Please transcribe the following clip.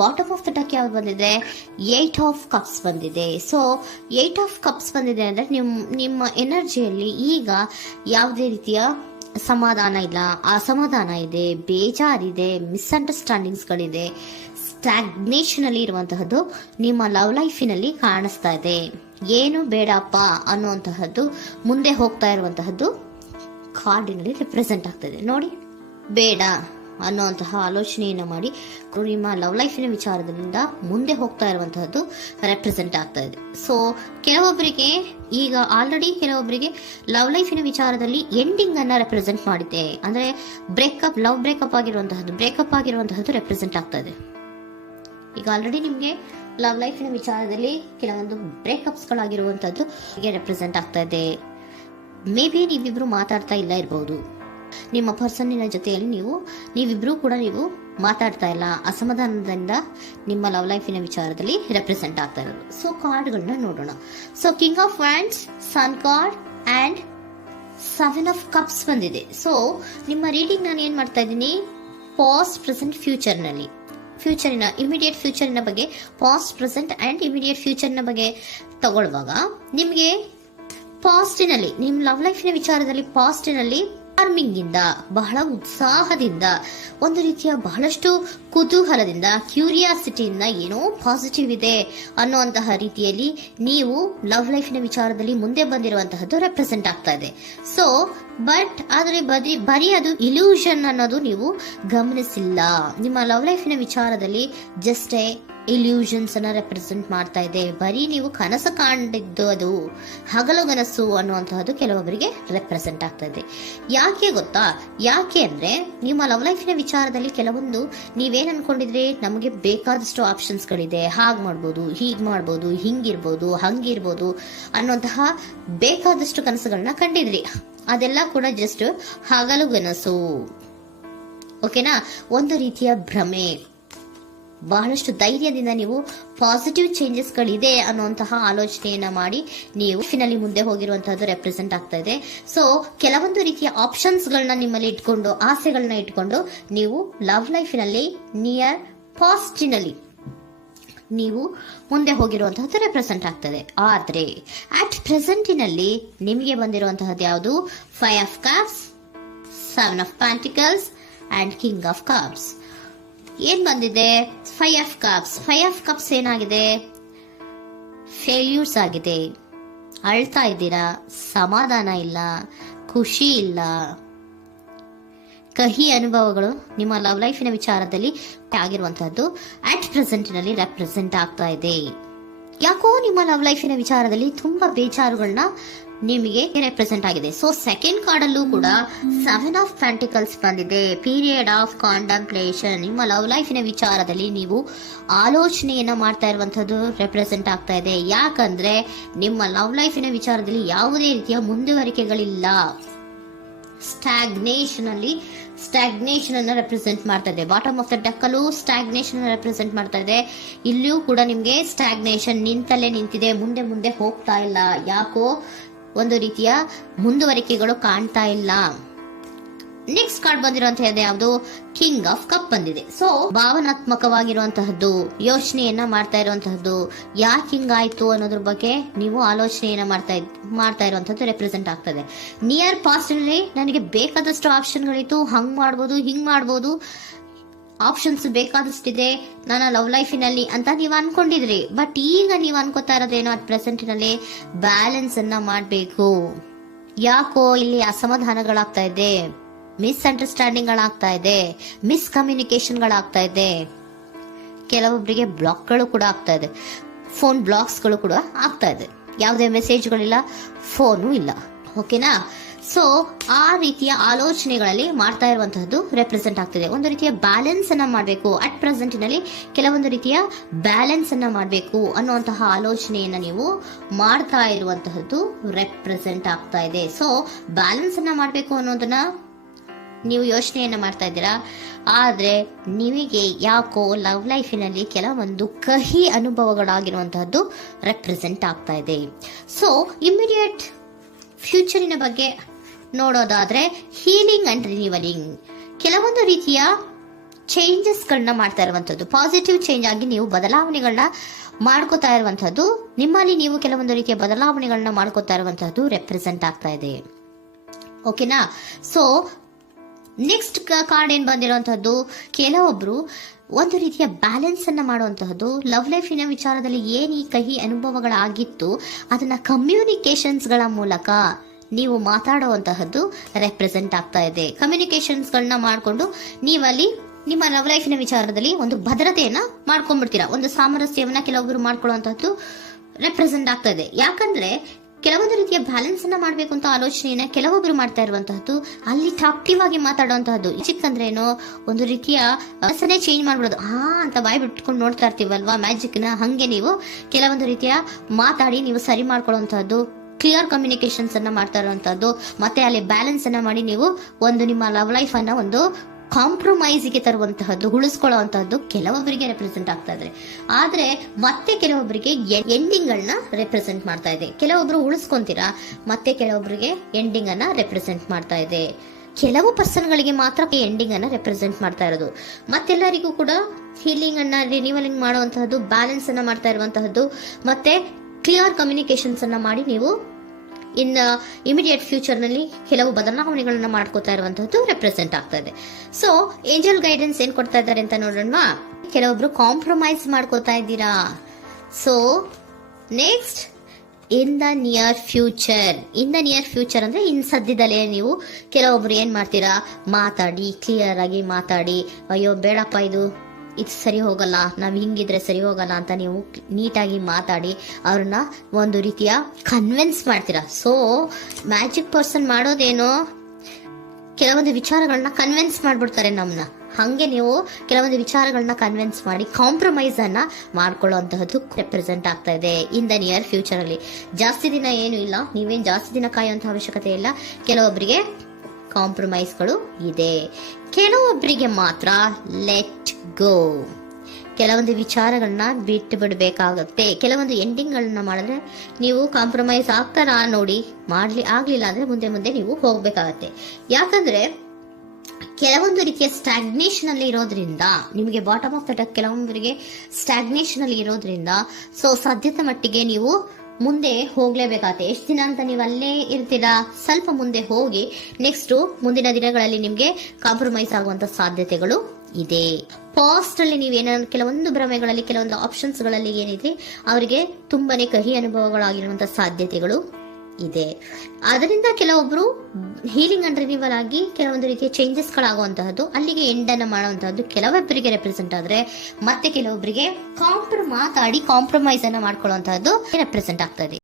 Bottom of the deck ಯಾವ್ದು ಬಂದಿದೆ, 8 of cups ಬಂದಿದೆ. ಸೊ 8 ಆಫ್ ಕಪ್ಸ್ ಬಂದಿದೆ ಅಂದ್ರೆ ನಿಮ್ಮ ಎನರ್ಜಿಯಲ್ಲಿ ಈಗ ಯಾವುದೇ ರೀತಿಯ ಸಮಾಧಾನ ಇಲ್ಲ, ಅಸಮಾಧಾನ ಇದೆ, ಬೇಜಾರಿದೆ, ಮಿಸ್ಅಂಡರ್ಸ್ಟ್ಯಾಂಡಿಂಗ್ಸ್ಗಳಿದೆ, ಸ್ಟಾಗ್ನೇಷನ್ ಅಲ್ಲಿ ಇರುವಂತಹದ್ದು ನಿಮ್ಮ ಲವ್ ಲೈಫಿನಲ್ಲಿ ಕಾಣಿಸ್ತಾ ಇದೆ. ಏನು ಬೇಡಪ್ಪ ಅನ್ನುವಂತಹದ್ದು ಮುಂದೆ ಹೋಗ್ತಾ ಇರುವಂತಹದ್ದು ಕಾರ್ಡಿನಲ್ಲಿ ರೆಪ್ರೆಸೆಂಟ್ ಆಗ್ತದೆ. ನೋಡಿ, ಬೇಡ ಅನ್ನುವಂತಹ ಆಲೋಚನೆಯನ್ನು ಮಾಡಿ ನಿಮ್ಮ ಲವ್ ಲೈಫಿನ ವಿಚಾರದಿಂದ ಮುಂದೆ ಹೋಗ್ತಾ ಇರುವಂತಹದ್ದು ರೆಪ್ರೆಸೆಂಟ್ ಆಗ್ತಾ ಇದೆ. ಸೊ ಕೆಲವೊಬ್ಬರಿಗೆ ಈಗ ಆಲ್ರೆಡಿ ಕೆಲವೊಬ್ಬರಿಗೆ ಲವ್ ಲೈಫಿನ ವಿಚಾರದಲ್ಲಿ ಎಂಡಿಂಗ್ ಅನ್ನ ರೆಪ್ರೆಸೆಂಟ್ ಮಾಡಿದೆ. ಅಂದ್ರೆ ಲವ್ ಬ್ರೇಕಪ್ ಆಗಿರುವಂತಹದ್ದು ರೆಪ್ರೆಸೆಂಟ್ ಆಗ್ತಾ ಇದೆ. ಈಗ ಆಲ್ರೆಡಿ ನಿಮ್ಗೆ ಲವ್ ಲೈಫಿನ ವಿಚಾರದಲ್ಲಿ ಕೆಲವೊಂದು ಬ್ರೇಕಪ್ಸ್ ಗಳಾಗಿರುವಂತದ್ದು ರೆಪ್ರೆಸೆಂಟ್ ಆಗ್ತಾ ಇದೆ. ಮೇ ಬಿ ನೀವಿಬ್ರು ಮಾತಾಡ್ತಾ ಇಲ್ಲ ಇರಬಹುದು, ನಿಮ್ಮ ಪರ್ಸನ್ನಿನ ಜೊತೆಯಲ್ಲಿ ನೀವಿಬ್ರು ಕೂಡ ಮಾತಾಡ್ತಾ ಇಲ್ಲ, ಅಸಮಾಧಾನದಿಂದ ನಿಮ್ಮ ಲವ್ ಲೈಫಿನ ವಿಚಾರದಲ್ಲಿ ರೆಪ್ರೆಸೆಂಟ್ ಆಗ್ತಾ ಇರೋದು. ಸೊ ಕಾರ್ಡ್ಗಳನ್ನ ನೋಡೋಣ. So king of wands, sun card and 7 of cups ಬಂದಿದೆ. ಸೊ ನಿಮ್ಮ ರೀಡಿಂಗ್ ನಾನು ಏನ್ ಮಾಡ್ತಾ ಇದ್ದೀನಿ, ಪಾಸ್ಟ್, ಪ್ರೆಸೆಂಟ್, ಇಮಿಡಿಯೇಟ್ ಫ್ಯೂಚರಿನ ಬಗ್ಗೆ, ಪಾಸ್ಟ್, ಪ್ರೆಸೆಂಟ್ ಅಂಡ್ ಇಮಿಡಿಯೇಟ್ ಫ್ಯೂಚರ್ನ ಬಗ್ಗೆ ತಗೊಳ್ಳುವಾಗ ನಿಮಗೆ ಪಾಸ್ಟಿನಲ್ಲಿ, ನಿಮ್ಮ ಲವ್ ಲೈಫಿನ ವಿಚಾರದಲ್ಲಿ ಪಾಸ್ಟಿನಲ್ಲಿ ಚಾರ್ಮಿಂಗ್ ಇಂದ, ಬಹಳ ಉತ್ಸಾಹದಿಂದ, ಒಂದು ರೀತಿಯ ಬಹಳಷ್ಟು ಕುತೂಹಲದಿಂದ, ಕ್ಯೂರಿಯಾಸಿಟಿಯಿಂದ ಏನೋ ಪಾಸಿಟಿವ್ ಇದೆ ಅನ್ನುವಂತಹ ರೀತಿಯಲ್ಲಿ ನೀವು ಲವ್ ಲೈಫಿನ ವಿಚಾರದಲ್ಲಿ ಮುಂದೆ ಬಂದಿರುವಂತಹದ್ದು ರೆಪ್ರೆಸೆಂಟ್ ಆಗ್ತಾ ಇದೆ. ಸೊ ಆದರೆ ಬರೀ ಅದು ಇಲ್ಯೂಷನ್ ಅನ್ನೋದು ನೀವು ಗಮನಿಸಿಲ್ಲ. ನಿಮ್ಮ ಲವ್ ಲೈಫಿನ ವಿಚಾರದಲ್ಲಿ ಜಸ್ಟ್ ಇಲ್ಯೂಷನ್ಸ್ ಅನ್ನ ರೆಪ್ರೆಸೆಂಟ್ ಮಾಡ್ತಾ ಇದೆ. ಬರೀ ನೀವು ಕನಸು ಕಾಣಿದ್ದು ಅದು ಹಗಲುಗನಸು ಅನ್ನುವಂತಹದ್ದು ಕೆಲವೊಬ್ಬರಿಗೆ ರೆಪ್ರೆಸೆಂಟ್ ಆಗ್ತಾ ಇದೆ. ಯಾಕೆ ಗೊತ್ತಾ? ಯಾಕೆ ಅಂದ್ರೆ ನಿಮ್ಮ ಲವ್ ಲೈಫಿನ ವಿಚಾರದಲ್ಲಿ ಕೆಲವೊಂದು ನೀವೇನ್ ಅನ್ಕೊಂಡಿದ್ರೆ, ನಮಗೆ ಬೇಕಾದಷ್ಟು ಆಪ್ಷನ್ಸ್ ಗಳಿದೆ, ಹಾಗ್ ಮಾಡ್ಬೋದು, ಹೀಗ್ ಮಾಡ್ಬೋದು, ಹಿಂಗಿರ್ಬೋದು, ಹಂಗಿರ್ಬೋದು ಅನ್ನುವಂತಹ ಬೇಕಾದಷ್ಟು ಕನಸುಗಳನ್ನ ಕಂಡಿದ್ರಿ. ಅದೆಲ್ಲ ಕೂಡ ಜಸ್ಟ್ ಹಗಲುಗನಸು. ಓಕೆನಾ? ಒಂದು ರೀತಿಯ ಭ್ರಮೆ. ಬಹಳಷ್ಟು ಧೈರ್ಯದಿಂದ ನೀವು ಪಾಸಿಟಿವ್ ಚೇಂಜಸ್ ಗಳಿದೆ ಅನ್ನುವಂತಹ ಆಲೋಚನೆಯನ್ನ ಮಾಡಿ ನೀವು ಫಿನಲ್ಲಿ ಮುಂದೆ ಹೋಗಿರುವಂತಹದ್ದು ರೆಪ್ರೆಸೆಂಟ್ ಆಗ್ತಾ ಇದೆ. ಸೊ ಕೆಲವೊಂದು ರೀತಿಯ ಆಪ್ಷನ್ಸ್ ಗಳನ್ನ ನಿಮ್ಮಲ್ಲಿ ಇಟ್ಕೊಂಡು, ಆಸೆಗಳನ್ನ ಇಟ್ಕೊಂಡು ನೀವು ಲವ್ ಲೈಫಿನಲ್ಲಿ ನಿಯರ್ ಪಾಸ್ಟಿನಲ್ಲಿ ನೀವು ಮುಂದೆ ಹೋಗಿರುವಂತಹದ್ದು ರೆಪ್ರೆಸೆಂಟ್ ಆಗ್ತದೆ. ಆದ್ರೆ ಅಟ್ ಪ್ರೆಸೆಂಟಿನಲ್ಲಿ ನಿಮಗೆ ಬಂದಿರುವಂತಹದ್ದು ಯಾವುದು? 5 of cups, 7 of pentacles and king of cups. ಏನ್ ಬಂದಿದೆ? 5 ಆಫ್ ಕಪ್ಸ್. 5 ಆಫ್ ಕಪ್ಸ್ ಏನಾಗಿದೆ? ಫೇಲ್ಯೂರ್ಸ್ ಆಗಿದೆ, ಅಳ್ತಾ ಇದ್ದೀರಾ, ಸಮಾಧಾನ ಇಲ್ಲ, ಖುಷಿ ಇಲ್ಲ, ಕಹಿ ಅನುಭವಗಳು ನಿಮ್ಮ ಲವ್ ಲೈಫಿನ ವಿಚಾರದಲ್ಲಿ ಆಗಿರುವಂತಹದ್ದು ಅಟ್ ಪ್ರೆಸೆಂಟಿನಲ್ಲಿ ರೆಪ್ರೆಸೆಂಟ್ ಆಗ್ತಾ ಇದೆ. ಯಾಕೋ ನಿಮ್ಮ ಲವ್ ಲೈಫಿನ ವಿಚಾರದಲ್ಲಿ ತುಂಬಾ ಬೇಜಾರುಗಳನ್ನ ನಿಮಗೆ ರೆಪ್ರೆಸೆಂಟ್ ಆಗಿದೆ. ಸೊ ಸೆಕೆಂಡ್ ಕಾರ್ಡ್ ಅಲ್ಲೂ ಕೂಡ 7 ಆಫ್ ಪ್ಯಾಂಟಿಕಲ್ಸ್ ಬಂದಿದೆ. Period of contemplation. ನಿಮ್ಮ ಲವ್ ಲೈಫಿನ ವಿಚಾರದಲ್ಲಿ ನೀವು ಆಲೋಚನೆಯನ್ನ ಮಾಡ್ತಾ ಇರುವಂತದ್ದು ರೆಪ್ರೆಸೆಂಟ್ ಆಗ್ತಾ ಇದೆ. ಯಾಕಂದ್ರೆ ನಿಮ್ಮ ಲವ್ ಲೈಫಿನ ವಿಚಾರದಲ್ಲಿ ಯಾವುದೇ ರೀತಿಯ ಮುಂದುವರಿಕೆಗಳಿಲ್ಲ. ಸ್ಟಾಗ್ನೇಷನ್ ಅನ್ನ ರೆಪ್ರೆಸೆಂಟ್ ಮಾಡ್ತಾ ಇದೆ. ಬಾಟಮ್ ಆಫ್ ದ ಡೆಕ್ ಅಲ್ಲೂ ಸ್ಟಾಗ್ನೇಷನ್ ರೆಪ್ರೆಸೆಂಟ್ ಮಾಡ್ತಾ ಇದೆ. ಇಲ್ಲಿಯೂ ಕೂಡ ನಿಮ್ಗೆ ಸ್ಟಾಗ್ನೇಷನ್, ನಿಂತಲ್ಲೇ ನಿಂತಿದೆ, ಮುಂದೆ ಹೋಗ್ತಾ ಇಲ್ಲ. ಯಾಕೋ ಒಂದು ರೀತಿಯ ಮುಂದುವರಿಕೆಗಳು ಕಾಣ್ತಾ ಇಲ್ಲ. ನೆಕ್ಸ್ಟ್ ಕಾರ್ಡ್ ಬಂದಿರುವಂತಹದ್ದು ಯಾವುದು? ಕಿಂಗ್ ಆಫ್ ಕಪ್ ಬಂದಿದೆ. ಸೊ ಭಾವನಾತ್ಮಕವಾಗಿರುವಂತಹದ್ದು, ಯೋಚನೆಯನ್ನ ಮಾಡ್ತಾ ಇರುವಂತಹದ್ದು, ಯಾಕೆ ಹಿಂಗಾಯ್ತು ಅನ್ನೋದ್ರ ಬಗ್ಗೆ ನೀವು ಆಲೋಚನೆಯನ್ನ ಮಾಡ್ತಾ ಇರುವಂತಹದ್ದು ರೆಪ್ರೆಸೆಂಟ್ ಆಗ್ತದೆ. ನಿಯರ್ ಪಾಸ್ಟ್ ನಲ್ಲಿ ನನಗೆ ಬೇಕಾದಷ್ಟು ಆಪ್ಷನ್ಗಳಿತ್ತು, ಹಂಗ್ ಮಾಡ್ಬೋದು, ಹಿಂಗ್ ಮಾಡ್ಬೋದು, ಆಪ್ಷನ್ಸ್ ಬೇಕಾದಷ್ಟಿದೆ ನನ್ನ ಲವ್ ಲೈಫಿನಲ್ಲಿ ಅಂತ ನೀವು ಅನ್ಕೊಂಡಿದ್ರಿ. ಬಟ್ ಈಗ ನೀವು ಅನ್ಕೋತಾ ಇರೋದೇನೋ ಅಟ್ ಪ್ರೆಸೆಂಟಿನಲ್ಲಿ ಬ್ಯಾಲೆನ್ಸ್ ಅನ್ನ ಮಾಡಬೇಕು. ಯಾಕೋ ಇಲ್ಲಿ ಅಸಮಾಧಾನಗಳಾಗ್ತಾ ಇದೆ, ಮಿಸ್ಅಂಡರ್ಸ್ಟ್ಯಾಂಡಿಂಗ್ ಗಳಾಗ್ತಾ ಇದೆ, ಮಿಸ್ಕಮ್ಯುನಿಕೇಶನ್ ಗಳಾಗ್ತಾ ಇದೆ. ಕೆಲವೊಬ್ಬರಿಗೆ ಬ್ಲಾಕ್ಗಳು ಕೂಡ ಆಗ್ತಾ ಇದೆ, ಫೋನ್ ಬ್ಲಾಕ್ಸ್ಗಳು ಕೂಡ ಆಗ್ತಾ ಇದೆ. ಯಾವುದೇ ಮೆಸೇಜ್ಗಳಿಲ್ಲ, ಫೋನು ಇಲ್ಲ. ಓಕೆನಾ? ಸೊ ಆ ರೀತಿಯ ಆಲೋಚನೆಗಳಲ್ಲಿ ಮಾಡ್ತಾ ಇರುವಂತಹದ್ದು ರೆಪ್ರೆಸೆಂಟ್ ಆಗ್ತಿದೆ. ಒಂದು ರೀತಿಯ ಬ್ಯಾಲೆನ್ಸ್ ಅನ್ನ ಮಾಡಬೇಕು. ಅಟ್ ಪ್ರೆಸೆಂಟಿನಲ್ಲಿ ಕೆಲವೊಂದು ರೀತಿಯ ಬ್ಯಾಲೆನ್ಸ್ ಅನ್ನ ಮಾಡಬೇಕು ಅನ್ನುವಂತಹ ಆಲೋಚನೆಯನ್ನ ನೀವು ಮಾಡ್ತಾ ಇರುವಂತಹದ್ದು ರೆಪ್ರೆಸೆಂಟ್ ಆಗ್ತಾ ಇದೆ. ಸೊ ಬ್ಯಾಲೆನ್ಸ್ ಅನ್ನ ಮಾಡಬೇಕು ಅನ್ನೋದನ್ನ ನೀವು ಯೋಚನೆಯನ್ನ ಮಾಡ್ತಾ ಇದ್ದೀರಾ. ಆದ್ರೆ ನಿಮಗೆ ಯಾಕೋ ಲವ್ ಲೈಫಿನಲ್ಲಿ ಕೆಲವೊಂದು ಕಹಿ ಅನುಭವಗಳಾಗಿರುವಂತಹದ್ದು ರೆಪ್ರೆಸೆಂಟ್ ಆಗ್ತಾ ಇದೆ. ಸೊ ಇಮಿಡಿಯೇಟ್ ಫ್ಯೂಚರಿನ ಬಗ್ಗೆ ನೋಡೋದಾದ್ರೆ ಹೀಲಿಂಗ್ ಅಂಡ್ ರಿನಿವಲಿಂಗ್, ಕೆಲವೊಂದು ರೀತಿಯ ಚೇಂಜಸ್ಗಳನ್ನ ಮಾಡ್ತಾ ಇರುವಂತದ್ದು, ಪಾಸಿಟಿವ್ ಚೇಂಜ್ ಆಗಿ ನೀವು ಬದಲಾವಣೆಗಳನ್ನ ಮಾಡ್ಕೋತಾ ಇರುವಂತದ್ದು, ನಿಮ್ಮಲ್ಲಿ ನೀವು ಕೆಲವೊಂದು ರೀತಿಯ ಬದಲಾವಣೆಗಳನ್ನ ಮಾಡ್ಕೋತಾ ಇರುವಂತದ್ದು ರೆಪ್ರೆಸೆಂಟ್ ಆಗ್ತಾ ಇದೆ. ಓಕೆನಾ? ಸೊ ನೆಕ್ಸ್ಟ್ ಕಾರ್ಡ್ ಏನ್ ಬಂದಿರುವಂತದ್ದು, ಕೆಲವೊಬ್ರು ಒಂದು ರೀತಿಯ ಬ್ಯಾಲೆನ್ಸ್ ಅನ್ನ ಮಾಡುವಂತಹದ್ದು, ಲವ್ ಲೈಫಿನ ವಿಚಾರದಲ್ಲಿ ಏನ್ ಈ ಕಹಿ ಅನುಭವಗಳಾಗಿತ್ತು ಅದನ್ನ ಕಮ್ಯುನಿಕೇಶನ್ಸ್ ಗಳ ಮೂಲಕ ನೀವು ಮಾತಾಡುವಂತಹದ್ದು ರೆಪ್ರೆಸೆಂಟ್ ಆಗ್ತಾ ಇದೆ. ಕಮ್ಯುನಿಕೇಶನ್ಸ್ ಗಳನ್ನ ಮಾಡಿಕೊಂಡು ನೀವಲ್ಲಿ ನಿಮ್ಮ ಲವ್ ಲೈಫಿನ ವಿಚಾರದಲ್ಲಿ ಒಂದು ಭದ್ರತೆಯನ್ನ ಮಾಡ್ಕೊಂಡ್ಬಿಡ್ತೀರಾ, ಒಂದು ಸಾಮರಸ್ಯವನ್ನ ಕೆಲವೊಬ್ರು ಮಾಡ್ಕೊಳ್ಳುವಂತಹದ್ದು ರೆಪ್ರೆಸೆಂಟ್ ಆಗ್ತಾ ಇದೆ. ಯಾಕಂದ್ರೆ ಕೆಲವೊಂದು ರೀತಿಯ ಬ್ಯಾಲೆನ್ಸ್ ಅನ್ನ ಮಾಡ್ಬೇಕು ಅಂತ ಆಲೋಚನೆಯನ್ನ ಕೆಲವೊಬ್ರು ಮಾಡ್ತಾ ಇರುವಂತಹದ್ದು, ಅಲ್ಲಿ ಟಾಕ್ಟಿವ್ ಆಗಿ ಮಾತಾಡುವಂತಹದ್ದು. ಚಿಕ್ಕಂದ್ರೇನೋ ಒಂದು ರೀತಿಯ ಹೆಸರೇ ಚೇಂಜ್ ಮಾಡ್ಬಿಡೋದು, ಅಂತ ಬಾಯಿ ಬಿಟ್ಕೊಂಡು ನೋಡ್ತಾ ಇರ್ತೀವಲ್ವಾ ಮ್ಯಾಜಿಕ್ ನ, ಹಂಗೆ ನೀವು ಕೆಲವೊಂದು ರೀತಿಯ ಮಾತಾಡಿ ನೀವು ಸರಿ ಮಾಡ್ಕೊಳ್ಳುವಂತಹದ್ದು, ಕ್ಲಿಯರ್ ಕಮ್ಯುನಿಕೇಶನ್ಸ್ ಅನ್ನ ಮಾಡ್ತಾ ಇರುವಂತಹದ್ದು, ಮತ್ತೆ ಅಲ್ಲಿ ಬ್ಯಾಲೆನ್ಸ್ ಅನ್ನ ಮಾಡಿ ನೀವು ಒಂದು ನಿಮ್ಮ ಲವ್ ಲೈಫ್ ಅನ್ನ ಒಂದು ಕಾಂಪ್ರಮೈಸ್ಗೆ ತರುವಂತಹದ್ದು, ಉಳಿಸ್ಕೊಳ್ಳುವಂತಹದ್ದು ಕೆಲವೊಬ್ಬರಿಗೆ ರೆಪ್ರೆಸೆಂಟ್ ಆಗ್ತಾ ಇದೆ. ಆದ್ರೆ ಮತ್ತೆ ಕೆಲವೊಬ್ಬರಿಗೆ ಎಂಡಿಂಗ್ ಗಳನ್ನ ರೆಪ್ರೆಸೆಂಟ್ ಮಾಡ್ತಾ ಇದೆ. ಕೆಲವೊಬ್ರು ಉಳಿಸ್ಕೊಂತೀರಾ, ಮತ್ತೆ ಕೆಲವೊಬ್ಬರಿಗೆ ಎಂಡಿಂಗ್ ಅನ್ನ ರೆಪ್ರೆಸೆಂಟ್ ಮಾಡ್ತಾ ಇದೆ. ಕೆಲವು ಪರ್ಸನ್ಗಳಿಗೆ ಮಾತ್ರ ಎಂಡಿಂಗ್ ಅನ್ನ ರೆಪ್ರೆಸೆಂಟ್ ಮಾಡ್ತಾ ಇರೋದು, ಮತ್ತೆಲ್ಲರಿಗೂ ಕೂಡ ಹೀಲಿಂಗ್ ಅನ್ನ ರಿನಿವಲಿಂಗ್ ಮಾಡುವಂತಹದ್ದು, ಬ್ಯಾಲೆನ್ಸ್ ಅನ್ನ ಮಾಡ್ತಾ ಇರುವಂತಹದ್ದು, ಮತ್ತೆ ಕ್ಲಿಯರ್ ಕಮ್ಯುನಿಕೇಶನ್ಸ್ ಅನ್ನ ಮಾಡಿ ನೀವು ಇಮಿಡಿಯೇಟ್ ಫ್ಯೂಚರ್ ನಲ್ಲಿ ಕೆಲವು ಬದಲಾವಣೆಗಳನ್ನ ಮಾಡ್ಕೋತಾ ಇರುವಂತಹದ್ದು ರೆಪ್ರೆಸೆಂಟ್ ಆಗ್ತಾ ಇದೆ. ಸೊ ಏಂಜಲ್ ಗೈಡೆನ್ಸ್ ಏನ್ ಕೊಡ್ತಾ ಇದ್ದಾರೆ ಅಂತ ನೋಡೋಣ. ಕೆಲವೊಬ್ರು ಕಾಂಪ್ರಮೈಸ್ ಮಾಡ್ಕೋತಾ ಇದ್ದೀರಾ. So next, in the near future ಅಂದ್ರೆ ಇನ್ ಸದ್ಯದಲ್ಲೇ ನೀವು ಕೆಲವೊಬ್ರು ಏನ್ ಮಾಡ್ತೀರಾ, ಮಾತಾಡಿ ಕ್ಲಿಯರ್ ಆಗಿ ಮಾತಾಡಿ, ಅಯ್ಯೋ ಬೇಡಪ್ಪ ಇದು ಸರಿ ಹೋಗಲ್ಲ, ನಾವ್ ಹಿಂಗಿದ್ರೆ ಸರಿ ಹೋಗಲ್ಲ ಅಂತ ನೀವು ನೀಟಾಗಿ ಮಾತಾಡಿ ಅವ್ರನ್ನ ಒಂದು ರೀತಿಯ ಕನ್ವಿನ್ಸ್ ಮಾಡ್ತೀರಾ. ಸೊ ಮ್ಯಾಜಿಕ್ ಪರ್ಸನ್ ಮಾಡೋದೇನೋ ಕೆಲವೊಂದು ವಿಚಾರಗಳನ್ನ ಕನ್ವಿನ್ಸ್ ಮಾಡ್ಬಿಡ್ತಾರೆ ನಮ್ನ, ಹಂಗೆ ನೀವು ಕೆಲವೊಂದು ವಿಚಾರಗಳನ್ನ ಕನ್ವಿನ್ಸ್ ಮಾಡಿ ಕಾಂಪ್ರಮೈಸ್ ಅನ್ನ ಮಾಡ್ಕೊಳ್ಳುವಂತಹದ್ದು ರೆಪ್ರೆಸೆಂಟ್ ಆಗ್ತಾ ಇದೆ ಇನ್ ದ ನಿಯರ್ ಫ್ಯೂಚರ್ ಅಲ್ಲಿ. ಜಾಸ್ತಿ ದಿನ ಏನು ಇಲ್ಲ, ನೀವೇನ್ ಜಾಸ್ತಿ ದಿನ ಕಾಯುವಂತ ಅವಶ್ಯಕತೆ ಇಲ್ಲ. ಕೆಲವೊಬ್ಬರಿಗೆ ಕಾಂಪ್ರಮೈಸ್ಗಳು ಇದೆ, ಕೆಲವೊಬ್ಬರಿಗೆ ಮಾತ್ರ ಲೆಟ್ ಗೋ, ಕೆಲವೊಂದು ವಿಚಾರಗಳನ್ನ ಬಿಟ್ಟು ಬಿಡಬೇಕಾಗುತ್ತೆ. ಕೆಲವೊಂದು ಎಂಡಿಂಗ್ ಗಳನ್ನ ಮಾಡಿದ್ರೆ ನೀವು ಕಾಂಪ್ರಮೈಸ್ ಆಗ್ತಾರಾ ನೋಡಿ, ಆಗ್ಲಿಲ್ಲ ಅಂದ್ರೆ ಮುಂದೆ ನೀವು ಹೋಗ್ಬೇಕಾಗತ್ತೆ. ಯಾಕಂದ್ರೆ ಕೆಲವೊಂದು ರೀತಿಯ ಸ್ಟಾಗ್ನೇಷನ್ ಅಲ್ಲಿ ಇರೋದ್ರಿಂದ, ನಿಮಗೆ ಬಾಟಮ್ ಆಫ್ ದ ಡೆಕ್ ಕೆಲವೊಬ್ಬರಿಗೆ ಸ್ಟಾಗ್ನೇಷನ್ ಅಲ್ಲಿ ಇರೋದ್ರಿಂದ, ಸೊ ಸಾಧ್ಯತೆ ಮಟ್ಟಿಗೆ ನೀವು ಮುಂದೆ ಹೋಗ್ಲೇಬೇಕಾಗತ್ತೆ. ಎಷ್ಟು ದಿನ ಅಂತ ನೀವು ಅಲ್ಲೇ ಇರ್ತೀರಾ, ಸ್ವಲ್ಪ ಮುಂದೆ ಹೋಗಿ ನೆಕ್ಸ್ಟ್ ಮುಂದಿನ ದಿನಗಳಲ್ಲಿ ನಿಮ್ಗೆ ಕಾಂಪ್ರಮೈಸ್ ಆಗುವಂತ ಸಾಧ್ಯತೆಗಳು ಇದೆ. ಪಾಸ್ಟ್ ಅಲ್ಲಿ ಕೆಲವೊಂದು ಭ್ರಮೆಗಳಲ್ಲಿ, ಕೆಲವೊಂದು ಆಪ್ಷನ್ಸ್ ಗಳಲ್ಲಿ ಏನಿದೆ ಅವರಿಗೆ ತುಂಬಾನೇ ಕಹಿ ಅನುಭವಗಳಾಗಿರುವಂತಹ ಸಾಧ್ಯತೆಗಳು ಇದೆ. ಅದರಿಂದ ಕೆಲವೊಬ್ರು ಹೀಲಿಂಗ್ ಅಂಡ್ ರಿನಿವಲ್ ಆಗಿ ಕೆಲವೊಂದು ರೀತಿಯ ಚೇಂಜಸ್ ಗಳಾಗುವಂತಹದ್ದು, ಅಲ್ಲಿಗೆ ಎಂಡ್ ಅನ್ನ ಮಾಡುವಂತಹದ್ದು ಕೆಲವೊಬ್ಬರಿಗೆ ರೆಪ್ರೆಸೆಂಟ್ ಆದ್ರೆ, ಮತ್ತೆ ಕೆಲವೊಬ್ಬರಿಗೆ ಮಾತಾಡಿ ಕಾಂಪ್ರಮೈಸ್ ಅನ್ನ ಮಾಡ್ಕೊಳ್ಳುವಂತಹದ್ದು ರೆಪ್ರೆಸೆಂಟ್ ಆಗ್ತಾ ಇದೆ.